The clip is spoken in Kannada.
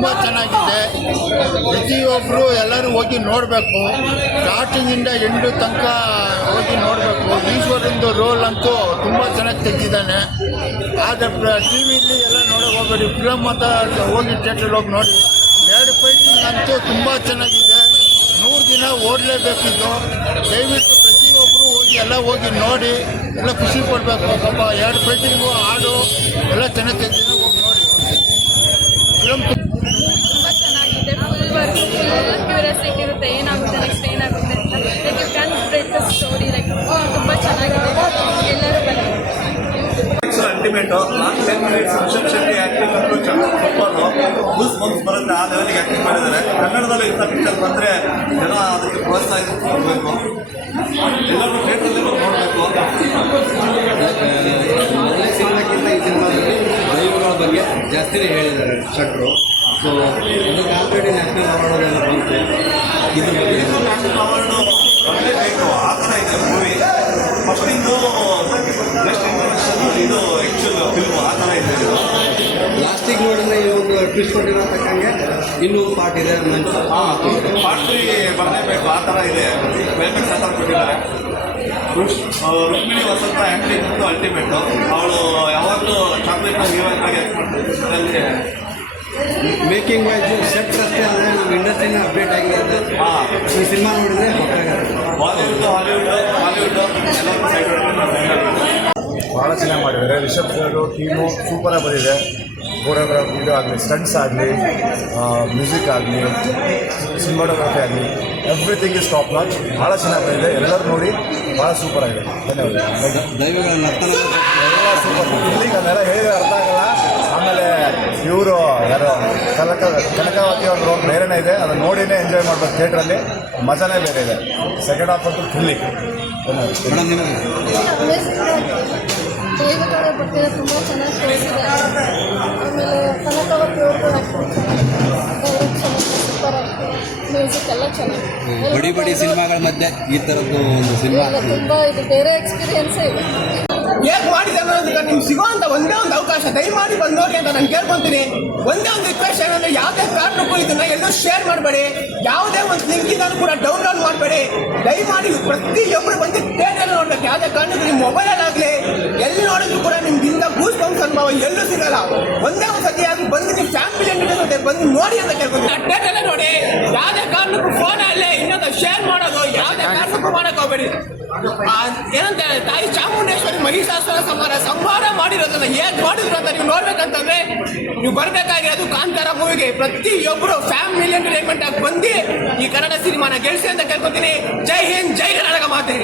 ತುಂಬ ಚೆನ್ನಾಗಿದೆ. ಪ್ರತಿಯೊಬ್ಬರು ಎಲ್ಲರೂ ಹೋಗಿ ನೋಡಬೇಕು. ಸ್ಟಾರ್ಟಿಂಗಿಂದ ಎಂಟು ತನಕ ಹೋಗಿ ನೋಡಬೇಕು. ಈಶ್ವರಂದು ರೋಲ್ ಅಂತೂ ತುಂಬ ಚೆನ್ನಾಗಿ ತೆಗೆದಿದ್ದಾನೆ. ಆದರೆ ಟಿ ವಿಲಿ ಎಲ್ಲ ನೋಡೋಕೆ ಹೋಗ್ಬೇಡಿ. ಫಿಲಮ್ ಅಂತ ಹೋಗಿ ಥಿಯೇಟ್ರಲ್ಲಿ ಹೋಗಿ ನೋಡಿ. ಎರಡು ಫೈಟಿಂಗ್ ಅಂತೂ ತುಂಬ ಚೆನ್ನಾಗಿದೆ. ನೂರು ದಿನ ಓಡಲೇಬೇಕಿದ್ದು ದಯವಿಟ್ಟು ಪ್ರತಿಯೊಬ್ಬರು ಹೋಗಿ ಎಲ್ಲ ಹೋಗಿ ನೋಡಿ. ಎಲ್ಲ ಖುಷಿ ಕೊಡಬೇಕು ಪಾಪ ಎರಡು ಫೈಟಿಂಗು ಹಾಡು ಎಲ್ಲ ಚೆನ್ನಾಗಿ ತೆಗೆದಿದೆ ಹೋಗಿ ನೋಡಿ. Film ultimate last minutes Rishab Shetty acting ಚೆನ್ನಾಗಿ ಫುಟ್ಬಾಲು ಲೂಸ್ ಬಂಪ್ಸ್ ಬರುತ್ತೆ ಆ ಲೆವೆಲ್ಗೆ ಆ್ಯಕ್ಟಿಂಗ್ ಮಾಡಿದ್ದಾರೆ. ಕನ್ನಡದಲ್ಲಿ ಇಂಥ ಪಿಕ್ಚರ್ ಬಂದರೆ ಜನ ಅದಕ್ಕೆ ಪ್ರೋತ್ಸಾಹ ನೋಡಬೇಕು. ಎಲ್ಲರೂ ಥಿಯೇಟ್ರಲ್ಲಿ ನೋಡಬೇಕು. ಮೊದಲನೇ ಸಿನಿಮಾಕ್ಕಿಂತ ಈ ಸಿನಿಮಾದಲ್ಲಿ ದೈವಗಳ ಬಗ್ಗೆ ಜಾಸ್ತಿನೇ ಹೇಳಿದ್ದಾರೆ ಶಟ್ರು. ಸೊ ಇದು ಆಲ್ರೆಡಿ ನ್ಯಾಷನಲ್ ಅವಾರ್ಡ್ ಎಲ್ಲ ಬಂತು ಇದು ನ್ಯಾಷನಲ್ ಅವಾರ್ಡು ಬರಲೇಬೇಕು ಆ ಥರ ಇದೆ ಮೂವಿ ಫಸ್ಟಿಂದು ಬೆಸ್ಟ್ ಇಂಟರ್ನ್ಯಾಷನಲ್ ಇದು ಫಿಲ್ಮ್ ಆ ಥರ ಇದೆ ಲಾಸ್ಟಿಗೆ ನೋಡಿದ್ರೆ ಒಂದು ಟ್ವಿಸ್ಟ್ ಕೊಟ್ಟಿರೋ ತಕ್ಕಂಗೆ ಇನ್ನೂ ಪಾರ್ಟ್ ಇದೆ ಪಾರ್ಟ್ ತ್ರೀ ಬರಲೇಬೇಕು ಆ ಥರ ಇದೆ. ಕ್ಲೈಮ್ಯಾಕ್ಸ್ ಆ ಥರ ಕೊಟ್ಟಿದ್ದಾರೆ. ರುಕ್ಮಿಣಿ ವಸಂತ ಆ್ಯಕ್ಟಿಂಗ್ ಮತ್ತು ಅಲ್ಟಿಮೇಟು ಅವಳು ಯಾವಾಗಲೂ ಚಾಕ್ಲೇಟ್ ಹೀರೋಯಿನ್ ಆಗಿ ಆ್ಯಕ್ಟ್ ಮೇಕಿಂಗ್ ವೈಸ್ ಸೆಟ್ ಅಷ್ಟೇ ಅಂದರೆ ನಮ್ಮ ಇಂಡಸ್ಟ್ರಿನ ಅಪ್ಡೇಟ್ ಆಗಿದೆ ಅಂತ. ಹಾಂ. ಈ ಸಿನಿಮಾ ನೋಡಿದ್ರೆ ಗೊತ್ತಾಗುತ್ತೆ ಬಾಲಿವುಡ್ ಹಾಲಿವುಡ್ ಹಾಲಿವುಡ್ ಎಲ್ಲ ಸೈಡ್ ಭಾಳ ಚೆನ್ನಾಗಿ ಮಾಡಿದ್ದಾರೆ. ರಿಷಬ್ ಸರ್ ಟೀಮು ಸೂಪರಾಗಿ ಬಂದಿದೆ. ಕೋರಿಯೋಗ್ರಾಫಿ ಇದು ಆಗಲಿ ಸ್ಟಂಟ್ಸ್ ಆಗಲಿ ಮ್ಯೂಸಿಕ್ ಆಗಲಿ ಸಿನಿಮಾಟೋಗ್ರಫಿ ಆಗಲಿ ಎವ್ರಿಥಿಂಗ್ ಇಸ್ ಟಾಪ್ ನಾಚ್ ಭಾಳ ಚೆನ್ನಾಗಿ ಬಂದಿದೆ. ಎಲ್ಲರೂ ನೋಡಿ ಭಾಳ ಸೂಪರ್ ಆಗಿದೆ. ಧನ್ಯವಾದ ಸೂಪರ್ ಇಲ್ಲಿಗೆ ಅದೆಲ್ಲ ಹೇಗೆ ಅರ್ಥ ಆಗಲ್ಲ. ಆಮೇಲೆ ಇವರು ಯಾರು ಕನಕ ಕನಕಾವತಿ ಅವ್ರ ರೋಗ ಬೇರೆನೇ ಇದೆ. ಅದನ್ನು ನೋಡಿನೇ ಎಂಜಾಯ್ ಮಾಡ್ಬೋದು ಥಿಯೇಟ್ರಲ್ಲಿ. ಮಜಾನೇ ಬೇರೆ ಇದೆ. ಸೆಕೆಂಡ್ ಹಾಫ್ ಅಂತೂ ಫುಲ್ಲಿ ಧನ್ಯವಾದ ಮೇಡಮ್ ನಿಮಗೆ ದೇವಗಳ ಬಗ್ಗೆ ತುಂಬ ಚೆನ್ನಾಗಿ ತೋರಿಸಿದ್ದಾರೆ ಆಮೇಲೆ ಕನಕವತಿ ಅವ್ರದ್ದು ಡೈರೆಕ್ಷನ್ ಸೂಪರ್ ಮ್ಯೂಸಿಕ್ ಎಲ್ಲ ಚೆನ್ನಾಗಿ ಬಡಿ ಬಡಿ ಸಿನಿಮಾಗಳ ಮಧ್ಯೆ ಈ ಥರದ್ದು ಒಂದು ಸಿನಿಮಾ. ತುಂಬ ಇದು ಬೇರೆ ಎಕ್ಸ್ಪೀರಿಯನ್ಸ್ ಇದೆ ಏನ್ ಮಾಡಿದೆ ಅನ್ನೋದಕ್ಕೆ ನಿಮ್ಗೆ ಸಿಗುವಂತ ಒಂದೇ ಒಂದು ಅವಕಾಶ. ದಯಮಾಡಿ ಬಂದೋಗಿ ಅಂತ ನಾನು ಕೇಳ್ಕೊಂತೀನಿ. ಒಂದೇ ಒಂದು ರಿಕ್ವೆಸ್ಟ್ ಏನಂದ್ರೆ ಯಾವುದೇ ಕಾರಣಕ್ಕೂ ಇದನ್ನ ಎಲ್ಲೂ ಶೇರ್ ಮಾಡಬೇಡಿ. ಯಾವುದೇ ಒಂದು ಲಿಂಕ್ ಇದನ್ನು ಕೂಡ ಡೌನ್ಲೋಡ್ ಮಾಡಬೇಡಿ. ದಯಮಾಡಿ ಪ್ರತಿಯೊಬ್ಬರು ಬಂದು ಥಿಯೇಟರ್ ನೋಡ್ಬೇಕು. ಯಾವುದೇ ಕಾರಣಕ್ಕೂ ನಿಮ್ಮ ಮೊಬೈಲಲ್ಲಾಗಲಿ ಒಂದೇ ಒಂದು ಸತಿ ಅದು ಬಂದು ನೀವು ಫ್ಯಾಮಿಲಿ ಬಂದು ನೋಡಿ ಅಂತ ಕೇಳ್ಕೊಂಡು ನೋಡಿ ಯಾವುದೇ ಕಾರಣಕ್ಕೂ ಫೋನ್ ಅಲ್ಲೇ ಇನ್ನೊಂದು ಶೇರ್ ಮಾಡೋದು ಯಾವುದೇ ಕಾರಣಕ್ಕೂ ಮಾಡಕ್ ಹೋಗ್ಬೇಡಿ. ಆ, ಏನಂತ ತಾಯಿ ಚಾಮುಂಡೇಶ್ವರಿ ಮಹಿಷಾಸುರ ಸಂಹಾರ ಸಂಹಾರ ಮಾಡಿರೋದನ್ನ ಏನ್ ಮಾಡಿದ್ರು ಅಂತ ನೀವು ನೋಡ್ಬೇಕಂತಂದ್ರೆ ನೀವು ಬರ್ಬೇಕಾಗಿರೋದು ಕಾಂತಾರ ಮೂವಿಗೆ ಪ್ರತಿಯೊಬ್ಬರು ಫ್ಯಾಮಿಲಿ ಎಂಟರ್ಟೈನ್ಮೆಂಟ್ ಆಗಿ ಬಂದು ಈ ಕನ್ನಡ ಸಿನಿಮಾನ ಗೆಲ್ಸಿ ಅಂತ ಕೇಳ್ಕೊತೀನಿ. ಜೈ ಹಿಂದ್ ಜೈ ಕರ್ನಾಟಕ ಮಾತೆ.